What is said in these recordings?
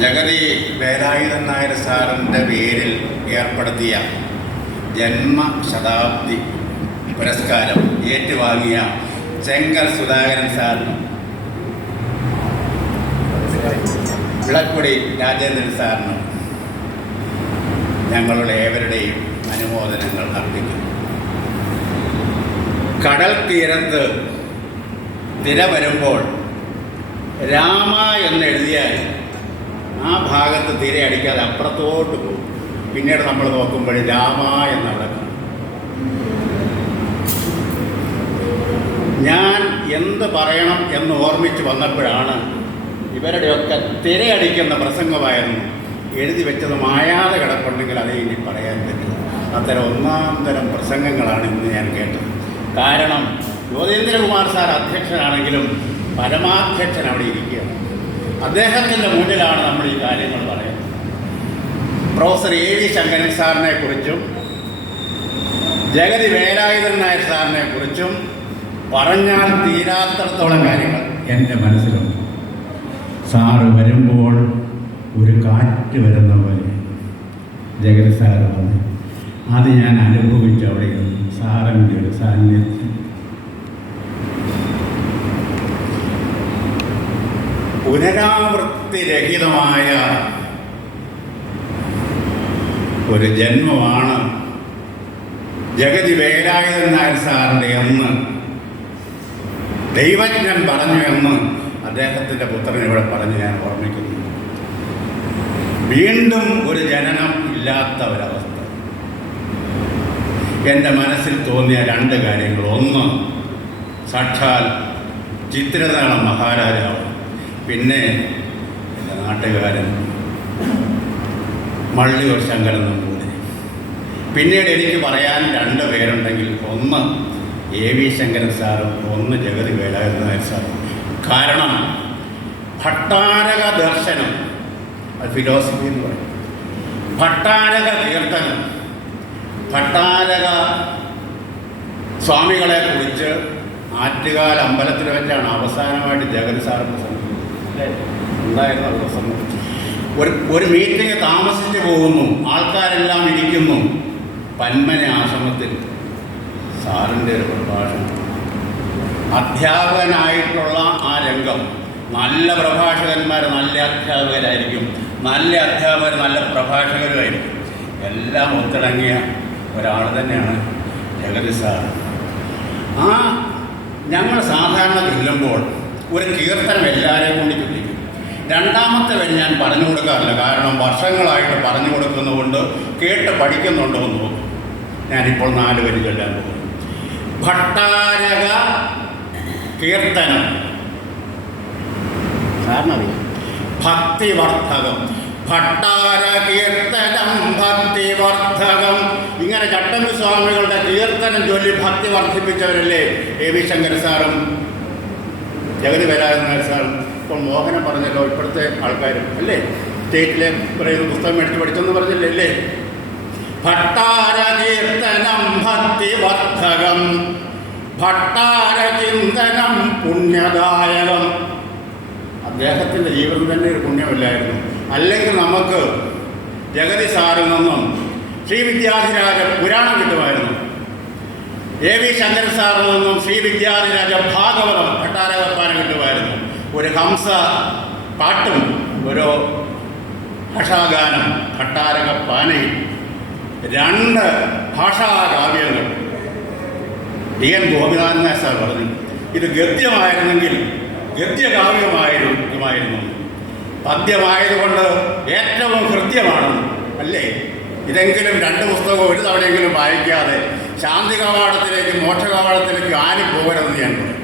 ജഗതി വേലായുധൻ നായർ സാറിന്റെ പേരിൽ ഏർപ്പെടുത്തിയ ജന്മശതാബ്ദി പുരസ്കാരം ഏറ്റുവാങ്ങിയ ചെങ്കൽ സുധാകരൻ സാറിനും വിളക്കുടി രാജേന്ദ്രൻ സാറിനും ഞങ്ങളുടെ ഏവരുടെയും അനുമോദനങ്ങൾ അർപ്പിക്കുന്നു. കടൽ തീരത്ത് തിര വരുമ്പോൾ രാമ എന്ന് എഴുതിയാൽ ആ ഭാഗത്ത് തിര അടിക്കാതെ അപ്പുറത്തോട്ട് പോകും. പിന്നീട് നമ്മൾ നോക്കുമ്പോൾ രാമ എന്നവിടെ ഞാൻ എന്ത് പറയണം എന്ന് ഓർമ്മിച്ച് വന്നപ്പോഴാണ് ഇവരുടെയൊക്കെ തിരയടിക്കുന്ന പ്രസംഗമായിരുന്നു. എഴുതി വെച്ചത് മായാതെ കിടപ്പുണ്ടെങ്കിൽ അതേ ഇനി പറയാൻ പറ്റില്ല. അത്തരം ഒന്നാം തരം പ്രസംഗങ്ങളാണ് ഇന്ന് ഞാൻ കേട്ടത്. കാരണം ജ്യോതീന്ദ്രകുമാർ സാർ അധ്യക്ഷനാണെങ്കിലും പരമാധ്യക്ഷൻ അവിടെ ഇരിക്കുകയാണ്. അദ്ദേഹത്തിന്റെ മുന്നിലാണ് നമ്മൾ ഈ കാര്യങ്ങൾ പറയുന്നത്. പ്രൊഫസർ എ വി ശങ്കരൻ സാറിനെ കുറിച്ചും ജഗതി വേലായുധൻ നായർ സാറിനെ കുറിച്ചും പറഞ്ഞാൽ തീരാത്തടത്തോളം കാര്യങ്ങൾ എന്റെ മനസ്സിലുണ്ട്. സാറ് വരുമ്പോൾ ഒരു കാറ്റ് വരുന്ന പോലെ ജഗതി സാറ് വന്ന് അത് ഞാൻ അനുഭവിച്ചു അവിടെ സാറിന്റെ ഒരു സാന്നിധ്യം പുനരാവൃത്തിരഹിതമായ ഒരു ജന്മമാണ് ജഗതി വേലായുധൻ സാറിന്റെ എന്ന് ദൈവജ്ഞൻ പറഞ്ഞു എന്ന് അദ്ദേഹത്തിന്റെ പുത്രൻ ഇവിടെ പറഞ്ഞ് ഞാൻ ഓർമ്മിക്കുന്നു. വീണ്ടും ഒരു ജനനം ഇല്ലാത്ത ഒരവസ്ഥ എന്റെ മനസ്സിൽ തോന്നിയ രണ്ട് കാര്യങ്ങൾ. ഒന്ന് സാക്ഷാൽ ചിത്രതാണ് മഹാരാജാവ്. പിന്നെ എന്റെ നാട്ടുകാരൻ മള്ളിയൂർ ശങ്കരൻ നമ്പൂതിരി പിന്നീട് എനിക്ക് പറയാൻ രണ്ട് പേരുണ്ടെങ്കിൽ ഒന്ന് എ വി ശങ്കരൻ സാറും ഒന്ന് ജഗതി വേലായുധ നായർ സാറും കാരണം ഭട്ടാരക ദർശനം അത് ഫിലോസഫി എന്ന് പറയും ഭട്ടാരക കീർത്തനം ഭട്ടാരക സ്വാമികളെ കുറിച്ച് ആറ്റുകാൽ അമ്പലത്തിൽ വെച്ചാണ് അവസാനമായിട്ട് ജഗതി സാറിന്റെ? ഉണ്ടായിരുന്നു അത് പ്രസംഗം ഒരു ഒരു മീറ്റിംഗ് താമസിച്ച് പോകുന്നു. ആൾക്കാരെല്ലാം ഇരിക്കുന്നു. പന്മന ആശ്രമത്തിൽ സാറിന്റെ ഒരു പ്രഭാഷണം. അധ്യാപകനായിട്ടുള്ള ആ രംഗം. നല്ല പ്രഭാഷകന്മാർ നല്ല അധ്യാപകരായിരിക്കും. നല്ല അധ്യാപകർ നല്ല പ്രഭാഷകരുമായിരിക്കും എല്ലാം ഒത്തിണങ്ങിയ ഒരാൾ തന്നെയാണ് ജഗതി സാർ. ആ ഞങ്ങൾ സാധാരണ ചൊല്ലുമ്പോൾ ഒരു കീർത്തനം എല്ലാവരെയും രണ്ടാമത്തെ വരി ഞാൻ പറഞ്ഞു കൊടുക്കാറില്ല. കാരണം വർഷങ്ങളായിട്ട് പറഞ്ഞു കൊടുക്കുന്നതുകൊണ്ട് കേട്ട് പഠിക്കുന്നുണ്ടോ എന്ന് തോന്നുന്നു. ഞാനിപ്പോൾ നാല് വരി ചൊല്ലാൻ പോകുന്നു. ഭട്ടാരക കീർത്തനം. കാരണം ഭക്തിവർദ്ധകം. ഭട്ടാര കീർത്തനം ഭക്തിവർദ്ധകം. ഇങ്ങനെ ചട്ടമ്പി സ്വാമികളുടെ കീർത്തനം ചൊല്ലി ഭക്തി വർദ്ധിപ്പിച്ചവരല്ലേ? എ വി ശങ്കർ സാറും ജഗതി വേലായുധ സാറും. ഇപ്പോൾ മോഹനം പറഞ്ഞല്ലോ ഇപ്പോഴത്തെ ആൾക്കാരും അല്ലേ? സ്റ്റേറ്റിലെ പറയുന്ന പുസ്തകം മേടിച്ച് പഠിച്ചെന്ന് പറഞ്ഞില്ലേ? അല്ലേ? ഭട്ടാരകീർത്തനം ഭക്തിവർദ്ധകം ഭട്ടാരചിന്തനം പുണ്യദായകം അദ്ദേഹത്തിന്റെ ജീവിതം തന്നെ ഒരു പുണ്യമല്ലായിരുന്നു. അല്ലെങ്കിൽ നമുക്ക് ജഗതി സാറിൽ നിന്നും ശ്രീ വിദ്യാധിരാജ പുരാണം കിട്ടുമായിരുന്നു. എ വി ശങ്കരൻ സാറിൽ നിന്നും ശ്രീ വിദ്യാധിരാജ ഭാഗവതം ഭട്ടാരകപ്പാനം കിട്ടുമായിരുന്നു. ഒരു ഹംസ പാട്ടും ഒരു ഭാഷാഗാനം ഭട്ടാരകപ്പാനയും രണ്ട് ഭാഷാകാവ്യങ്ങൾ. ടി എൻ ഗോപിനാഥൻ സാർ പറഞ്ഞു ഇത് ഗദ്യമായിരുന്നെങ്കിൽ ഗദ്യകാവ്യമായിരുന്നു പദ്യമായതുകൊണ്ട് ഏറ്റവും ഹൃദ്യമാണ് അല്ലേ? ഇതെങ്കിലും രണ്ട് പുസ്തകവും ഒരു തവണയെങ്കിലും വായിക്കാതെ ശാന്തി കവാടത്തിലേക്കും മോക്ഷ കവാടത്തിലേക്കും ആരും പോകരുതെന്ന് ഞാൻ പറയും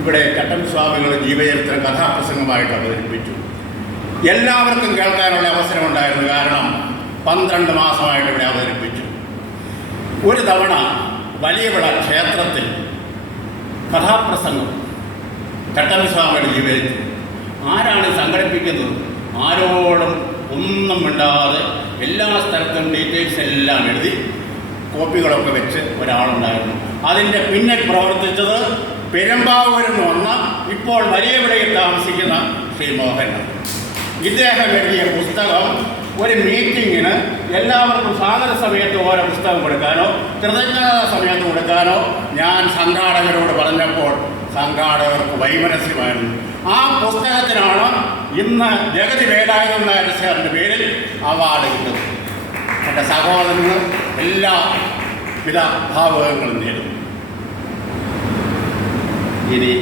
ഇവിടെ ചട്ടം സ്വാമികൾ ജീവചരിത്രം കഥാപ്രസംഗമായിട്ട് അവതരിപ്പിച്ചു. എല്ലാവർക്കും കേൾക്കാനുള്ള അവസരമുണ്ടായിരുന്നു കാരണം പന്ത്രണ്ട് മാസമായിട്ട് ഇവിടെ അവതരിപ്പിച്ചു. ഒരു തവണ വലിയവിള ക്ഷേത്രത്തിൽ കഥാപ്രസംഗം ചട്ടം സ്വാമിയുടെ ജീവചരിത്രം ആരാണ് സംഘടിപ്പിക്കുന്നത്? ആരോടും ഒന്നും മിണ്ടാതെ എല്ലാ സ്ഥലത്തും ഡീറ്റെയിൽസ് എല്ലാം എഴുതി കോപ്പികളൊക്കെ വെച്ച് ഒരാളുണ്ടായിരുന്നു. അതിന്റെ പിന്നെ പ്രവർത്തിച്ചത് പെരുമ്പാവൂരിൽ വന്ന ഇപ്പോൾ വലിയ വിളയിൽ താമസിക്കുന്ന ശ്രീ മോഹൻ. ഇദ്ദേഹം എഴുതിയ പുസ്തകം ഒരു മീറ്റിങ്ങിന് എല്ലാവർക്കും സ്വാഗത സമയത്ത് ഓരോ പുസ്തകം കൊടുക്കാനോ കൃതജ്ഞതാ സമയത്ത് കൊടുക്കാനോ ഞാൻ സംഘാടകരോട് പറഞ്ഞപ്പോൾ സംഘാടകർക്ക് വൈമനസ്യമായിരുന്നു. ആ പുസ്തകത്തിനാണ് ഇന്ന് ജഗതി വേലായുധൻ നായർ സാറിന്റെ പേരിൽ അവാർഡ് കിട്ടുന്നത്. എന്റെ സഹോദരന് എല്ലാ വിധ ഭാവകങ്ങളും നേടുന്നു ഇനി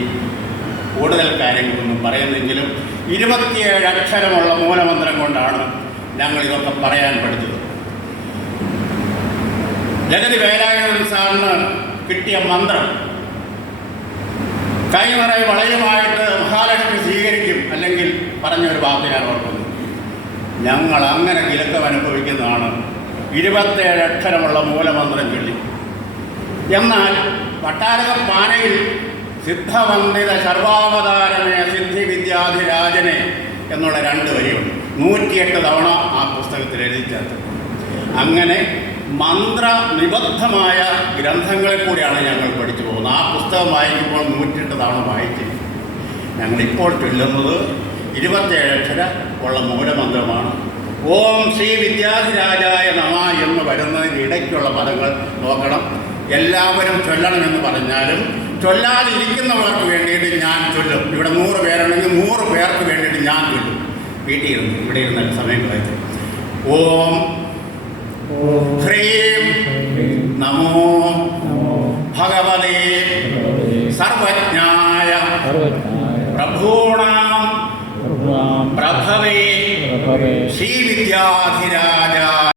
കൂടുതൽ കാര്യങ്ങളൊന്നും പറയുന്നെങ്കിലും ഇരുപത്തിയേഴ് അക്ഷരമുള്ള മൂലമന്ത്രം കൊണ്ടാണ് ഞങ്ങൾ ഇതൊക്കെ പറയാൻ പഠിച്ചത്. ജഗതി വേലായുധൻ സാറിന് കിട്ടിയ മന്ത്രം കൈമറ വളയുമായിട്ട് മഹാലക്ഷ്മി സ്വീകരിക്കും അല്ലെങ്കിൽ പറഞ്ഞൊരു വാർത്ത ഞാൻ ഓർക്കുന്നു. ഞങ്ങൾ അങ്ങനെ കിലക്കം അനുഭവിക്കുന്നതാണ് ഇരുപത്തേഴ് അക്ഷരമുള്ള മൂലമന്ത്രം ചൊല്ലി. എന്നാൽ വട്ടാരക പാനയിൽ സിദ്ധവന്ദിത സർവാവതാരമേ സിദ്ധി വിദ്യാധിരാജനെ എന്നുള്ള രണ്ട് വരിയുണ്ട്. നൂറ്റിയെട്ട് തവണ ആ പുസ്തകത്തിൽ എഴുതി അങ്ങനെ മന്ത്ര നിബദ്ധമായ ഗ്രന്ഥങ്ങളെ കൂടിയാണ് ഞങ്ങൾ പഠിച്ചു പോകുന്നത്. ആ പുസ്തകം വായിക്കുമ്പോൾ നൂറ്റിയെട്ട് തവണ വായിക്കും. ഞങ്ങളിപ്പോൾ ചൊല്ലുന്നത് ഇരുപത്തേഴ് അക്ഷര ഉള്ള മൂലമന്ത്രമാണ്. ഓം ശ്രീ വിദ്യാധിരാജായ നമ എന്ന് വരുന്നതിന് ഇടയ്ക്കുള്ള പദങ്ങൾ നോക്കണം. എല്ലാവരും ചൊല്ലണമെന്ന് പറഞ്ഞാലും ചൊല്ലാതിരിക്കുന്നവർക്ക് വേണ്ടിയിട്ട് ഞാൻ ചൊല്ലും. ഇവിടെ നൂറ് പേരുണ്ടെങ്കിൽ നൂറ് പേർക്ക് വേണ്ടിയിട്ട് ഞാൻ ചൊല്ലും. വീട്ടിൽ ഇരുന്ന് ഇവിടെ ഇരുന്ന സമയം കളയുന്നു ഓം ഹ്രീം നമോ ഭഗവതേ സർവജ്ഞായ പ്രഭൂണാം പ്രഭവേ ശ്രീവിദ്യാധിരാജായ